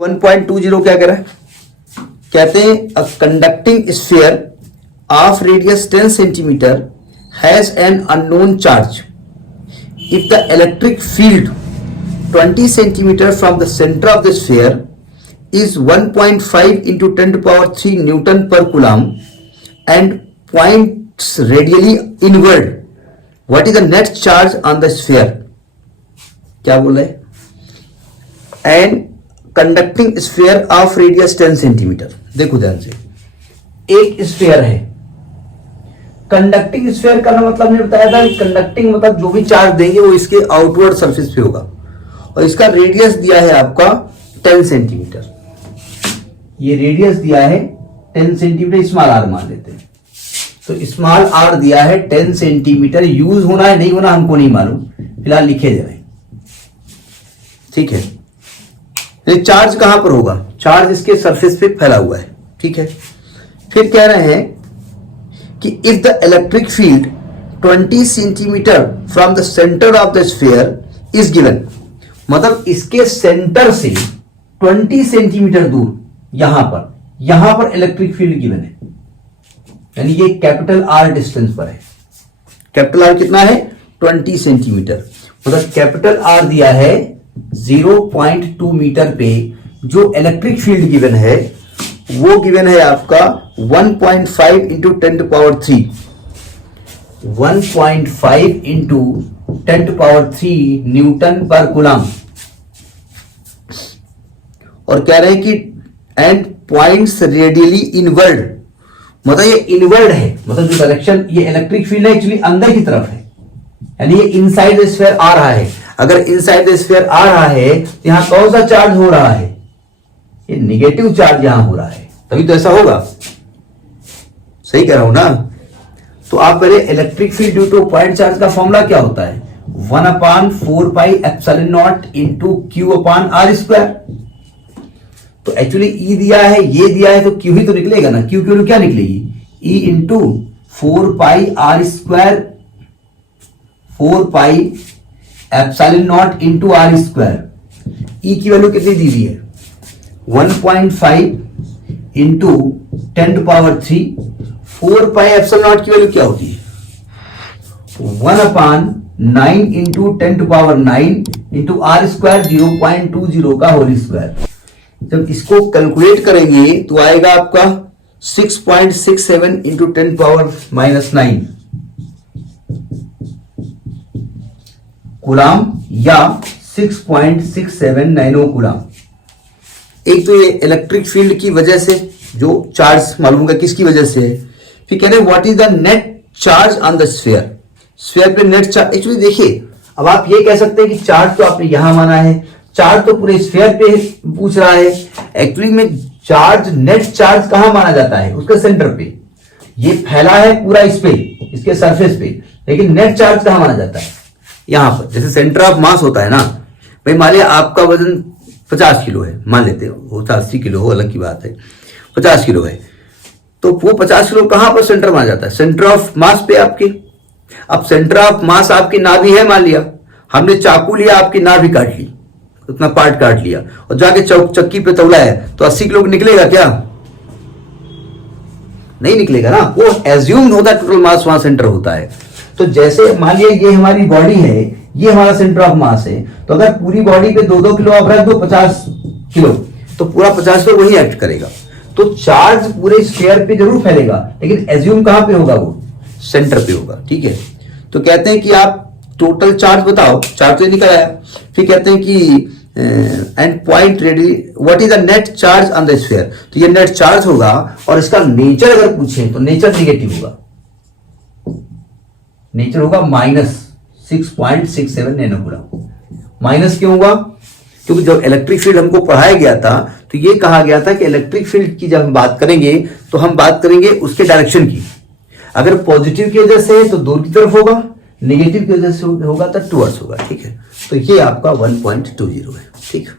1.20 क्या कह रहा है? कहते हैं a conducting sphere of radius 10 centimetre has an unknown charge if the electric field 20 centimetre from the centre of the sphere is 1.5 into 10 to the power 3 Newton per Coulomb and points radially inward. What is the net charge on the sphere? क्या बोला है? And conducting sphere of radius 10 centimetre. देखो ध्यान से, एक sphere है. Conducting sphere का मतलब हमने बताया था, कंडक्टिंग मतलब जो भी चार्ज देंगे वो इसके आउटवर्ड सरफेस पे होगा और इसका रेडियस दिया है आपका 10 सेंटीमीटर. ये रेडियस दिया है 10 सेंटीमीटर, स्मॉल आर मान लेते हैं. तो स्मॉल आर दिया है 10 सेंटीमीटर. यूज होना है नहीं होना हमको नहीं मालूम, फिलहाल लिखे जा रहे हैं. ठीक है. ये चार्ज कहां पर होगा? चार्ज इसके सरफेस पे फैला हुआ है. ठीक है. फिर कह रहे हैं कि if the electric field 20 centimetre from the centre of the sphere is given, मतलब इसके सेंटर से 20 सेंटीमीटर दूर यहां पर इलेक्ट्रिक फील्ड गिवन है, यानी ये कैपिटल आर डिस्टेंस पर है. कैपिटल आर कितना है? 20 सेंटीमीटर. मतलब कैपिटल आर दिया है 0.2 मीटर पे. जो इलेक्ट्रिक फील्ड गिवन है वो गिवन है आपका 1.5 into 10 to power 3. 1.5 into 10 to power 3 newton पर कूलम. और कह रहे हैं कि एंड पॉइंट्स रेडियली इनवर्ड, मतलब ये इनवर्ड है, मतलब जो डायरेक्शन ये इलेक्ट्रिक फील्ड है एक्चुअली अंदर की तरफ है, यानी ये इनसाइड द स्फीयर आ रहा है. अगर इनसाइड द स्फीयर आ रहा है तो यहां कौन सा चार्ज हो रहा है? ये निगेटिव चार्ज यहां हो रहा है, तभी तो ऐसा होगा. सही कह रहा हूं ना? तो आप पहले electric field due to point charge का फॉर्मूला क्या होता है? 1/4 pi epsilon not into q upon r square. तो एक्चुअली ई दिया है, ये दिया है, तो क्यू ही तो निकलेगा ना. क्यू क्यू क्या निकलेगी? E into 4 pi R square, 4 pi epsilon not into R square. E की वैल्यू कितनी दी हुई है? 1.5 into 10 to power 3. 4 pi epsilon not की वैल्यू क्या होती है? 1/9 into 10 to power 9 into R square 0.20 का होल स्क्वायर. जब इसको कैलकुलेट करेंगे तो आएगा आपका 6.67 इंटू 10 पावर -9 कूलम या 6.67 नैनो कूलम. एक तो ये इलेक्ट्रिक फील्ड की वजह से जो चार्ज मालूम होगा किसकी वजह से है. फिर कह रहे हैं what is the net charge on the sphere. Sphere पे नेट चार्ज, एक्चुअली देखिए अब आप ये कह सकते हैं कि चार्ज तो आपने यहां माना है, चार्ज तो पूरे स्फीयर पे पूछ रहा है. एक्चुअली में चार्ज, नेट चार्ज कहां माना जाता है? उसके सेंटर पे. ये फैला है पूरा इस पे, इसके सरफेस पे, लेकिन नेट चार्ज कहां माना जाता है? यहां पर. जैसे सेंटर ऑफ मास होता है ना भाई, मान लिया आपका वजन 50 किलो है, मान लेते हो 80 किलो हो, अलग की बात है. 50 किलो है तो वो 50 किलो कहां पर सेंटर माना जाता है? सेंटर ऑफ मास पे आपके. अब सेंटर ऑफ मास आपकी नाभि है, मान लिया हमने चाकू लिया, आपकी नाभि काट ली, उतना पार्ट काट लिया और जाके चक्की पे तौला है, तो 80 किलो निकलेगा क्या? नहीं निकलेगा ना. वो एज्यूम्ड होता है, टोटल मास वहां सेंटर होता है. तो जैसे मान लिया ये हमारी बॉडी है, ये हमारा सेंटर ऑफ मास है, तो अगर पूरी बॉडी पे 2-2 किलो आप रख दो 50 किलो, तो पूरा 50 किलो वही एक्ट करेगा. तो चार्ज पूरे स्फीयर पे जरूर फैलेगा, लेकिन एज्यूम कहां पे होगा? वो सेंटर पे होगा. ठीक है. तो कहते हैं कि आप टोटल चार्ज बताओ. चार्ज तो निकल आया. फिर कहते हैं कि and point ready what is the net charge on the sphere. तो ये नेट चार्ज होगा और इसका नेचर अगर पूछे तो नेचर निगेटिव होगा. नेचर होगा -6.67 नैनोकूलम. माइनस क्यों होगा? क्योंकि जब इलेक्ट्रिक फील्ड हमको पढ़ाया गया था तो ये कहा गया था कि इलेक्ट्रिक फील्ड की जब हम बात करेंगे तो हम बात करेंगे उसके डायरेक्शन की. अगर पॉजिटिव की वजह से है तो दूर की तरफ होगा, नेगेटिव की वजह से होगा तो टुवर्ड्स होगा. ठीक है. तो ये आपका 1.20 है. ठीक है.